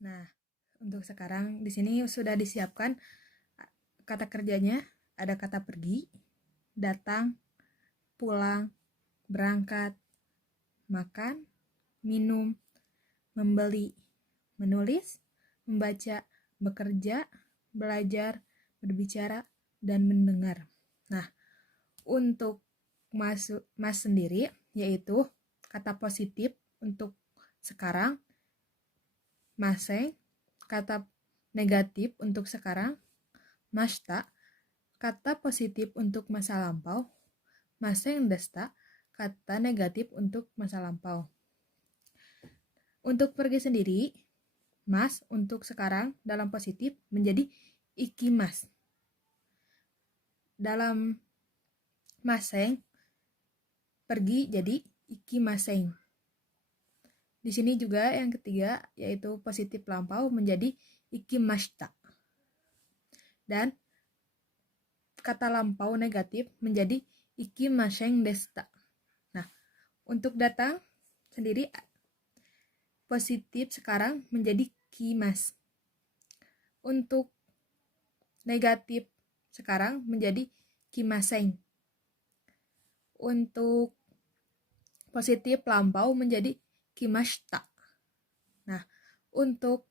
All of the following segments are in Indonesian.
Nah, untuk sekarang di sini sudah disiapkan kata kerjanya. Ada kata pergi, datang, pulang, berangkat, makan, minum, membeli, menulis, membaca, bekerja, belajar, berbicara, dan mendengar. Nah, untuk Mas sendiri, yaitu kata positif untuk sekarang, maseng, kata negatif untuk sekarang, mashta, kata positif untuk masa lampau, maseng desta, kata negatif untuk masa lampau. Untuk pergi sendiri, mas untuk sekarang dalam positif menjadi ikimas. Dalam maseng, pergi jadi ikimaseng. Di sini juga yang ketiga, yaitu positif lampau menjadi ikimashita. Dan kata lampau negatif menjadi ikimaseng desta. Nah, untuk datang sendiri positif sekarang menjadi kimas. Untuk negatif sekarang menjadi kimaseng. Untuk positif lampau menjadi kimashita. Nah, untuk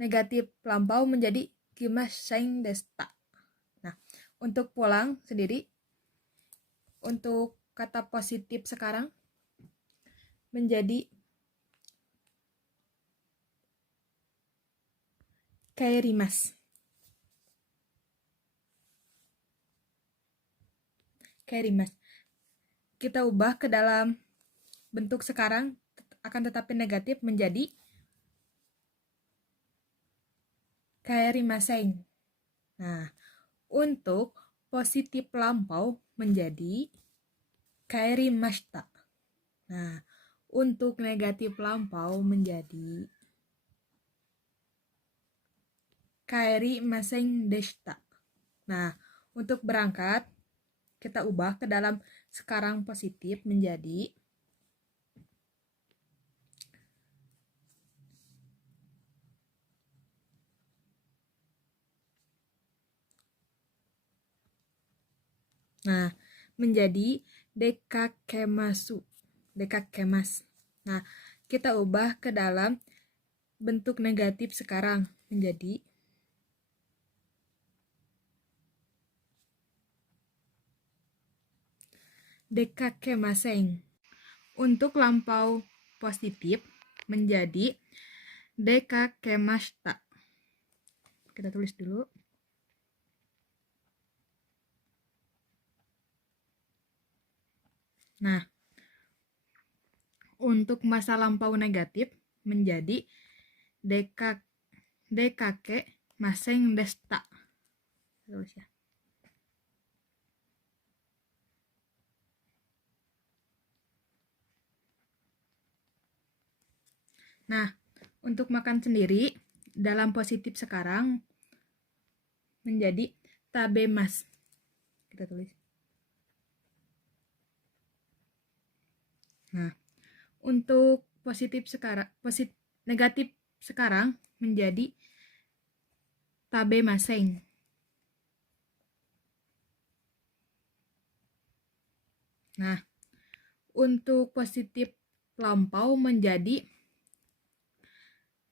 negatif lampau menjadi kimaseng desta. Nah, untuk pulang sendiri, untuk kata positif sekarang menjadi kairimas. Kairimas. Kita ubah ke dalam bentuk sekarang akan tetapi negatif menjadi kairimaseng. Nah, untuk positif lampau menjadi kairimashita. Nah, untuk negatif lampau menjadi kairimaseng deshita. Nah, untuk berangkat kita ubah ke dalam sekarang positif menjadi menjadi dekakemasu. Dekakemas. Nah, kita ubah ke dalam bentuk negatif sekarang menjadi dekakemaseng. Untuk lampau positif menjadi dekakemashita. Kita tulis dulu. Nah, untuk masa lampau negatif menjadi dekake maseng desta. Terus ya. Nah, untuk makan sendiri dalam positif sekarang menjadi tabemas. Kita tulis. Nah, untuk positif sekarang, negatif sekarang menjadi tabemaseng. Nah, untuk positif lampau menjadi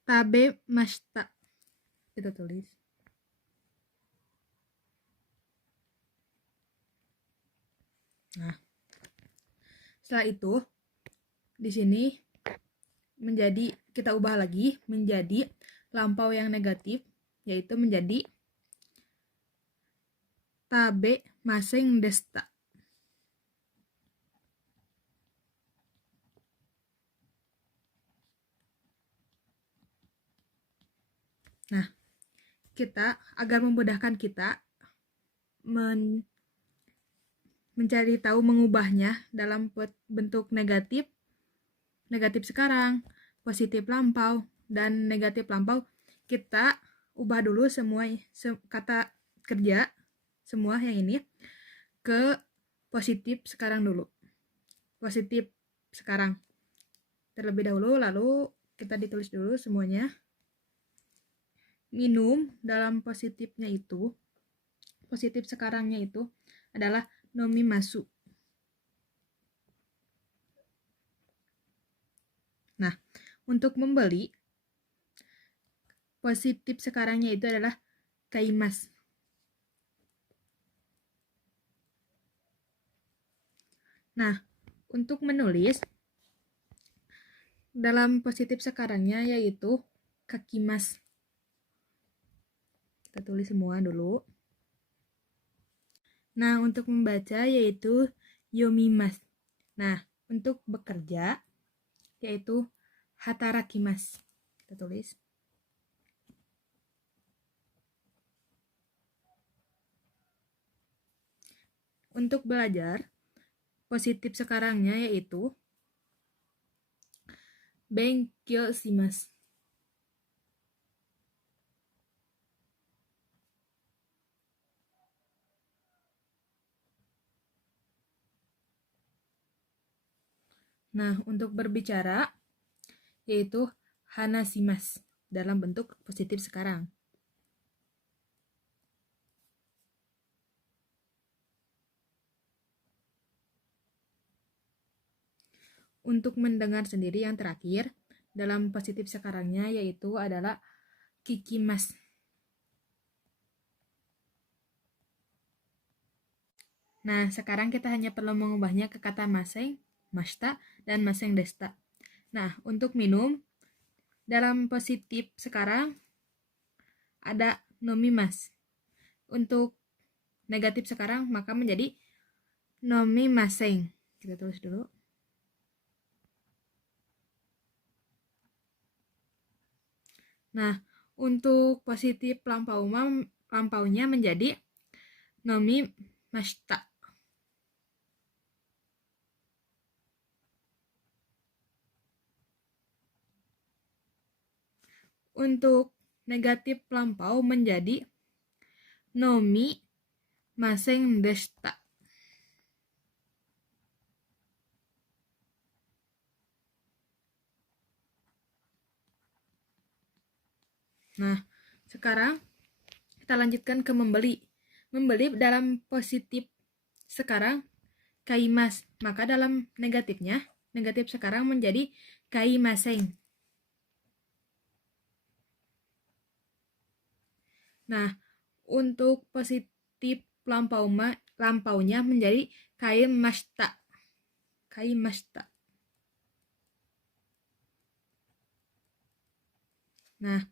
tabemashita. Kita tulis. Nah, setelah itu di sini menjadi kita ubah lagi menjadi lampau yang negatif, yaitu menjadi tabe maseng desta. Nah, kita agar memudahkan kita mencari tahu mengubahnya dalam bentuk negatif sekarang, positif lampau, dan negatif lampau, kita ubah dulu semua kata kerja semua yang ini ke positif sekarang dulu. Positif sekarang terlebih dahulu, lalu kita ditulis dulu semuanya. minum dalam positifnya itu, positif sekarangnya itu adalah nomimasu. Nah, untuk membeli, positif sekarangnya itu adalah kaimas. Nah, untuk menulis, dalam positif sekarangnya yaitu kakimas. Kita tulis semua dulu. Nah, untuk membaca yaitu yomimas. Nah, untuk bekerja yaitu hatarakimas. Kita tulis. Untuk belajar, positif sekarangnya yaitu benkyou shimasu. Nah, untuk berbicara yaitu hanashimasu dalam bentuk positif sekarang. Untuk mendengar sendiri yang terakhir dalam positif sekarangnya yaitu adalah kikimas. Nah, sekarang kita hanya perlu mengubahnya ke kata maseng, mashita, dan maseng deshita. Nah, untuk minum dalam positif sekarang ada nomimas. Untuk negatif sekarang maka menjadi nomimaseng. Kita tulis dulu. Nah, untuk positif lampaunya menjadi nomimashita. Untuk negatif lampau menjadi nomi maseng deshita. Nah, sekarang kita lanjutkan ke membeli. Membeli dalam positif sekarang kaimas, maka dalam negatifnya, negatif sekarang menjadi kaimaseng. Nah, untuk positif lampaunya menjadi kaimashita. Kaimashita. Nah,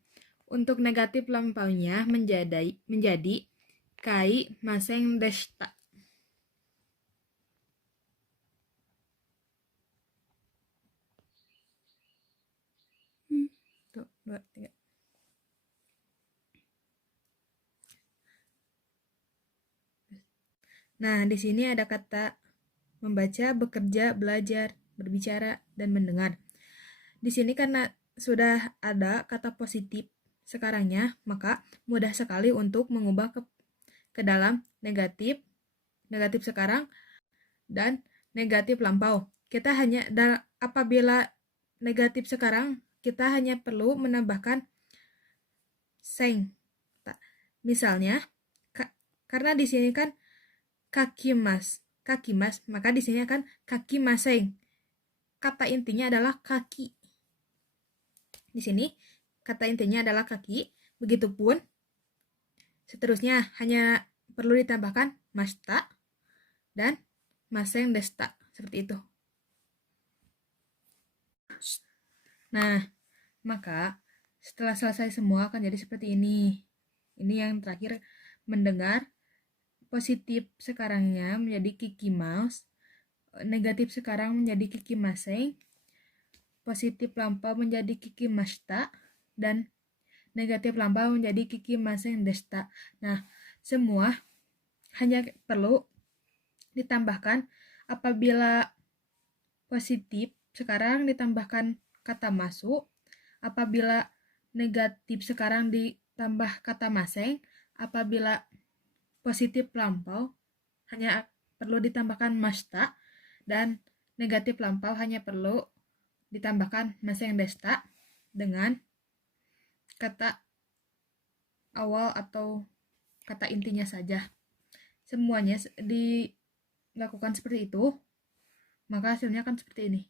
untuk negatif lampaunya menjadi kaimaseng deshita. Tuh, 2, 3. Nah, di sini ada kata membaca, bekerja, belajar, berbicara, dan mendengar. Di sini karena sudah ada kata positif sekarangnya, maka mudah sekali untuk mengubah ke dalam negatif sekarang dan negatif lampau. Kita hanya apabila negatif sekarang, kita hanya perlu menambahkan seng. Misalnya, karena di sini kan kakimas, maka di sini akan kakimaseng. Kata intinya adalah kaki. Di sini kata intinya adalah kaki. Begitupun seterusnya hanya perlu ditambahkan mashita dan maseng deshita. Seperti itu. Nah, maka setelah selesai semua akan jadi seperti ini. Ini yang terakhir, mendengar. Positif sekarangnya menjadi kikimaus, negatif sekarang menjadi kikimaseng, positif lampau menjadi kikimashita, dan negatif lampau menjadi kikimaseng deshita. Nah, semua hanya perlu ditambahkan apabila positif sekarang ditambahkan kata masuk, apabila negatif sekarang ditambah kata maseng, apabila positif lampau hanya perlu ditambahkan mashita, dan negatif lampau hanya perlu ditambahkan maseng deshita dengan kata awal atau kata intinya saja. Semuanya dilakukan seperti itu, maka hasilnya akan seperti ini.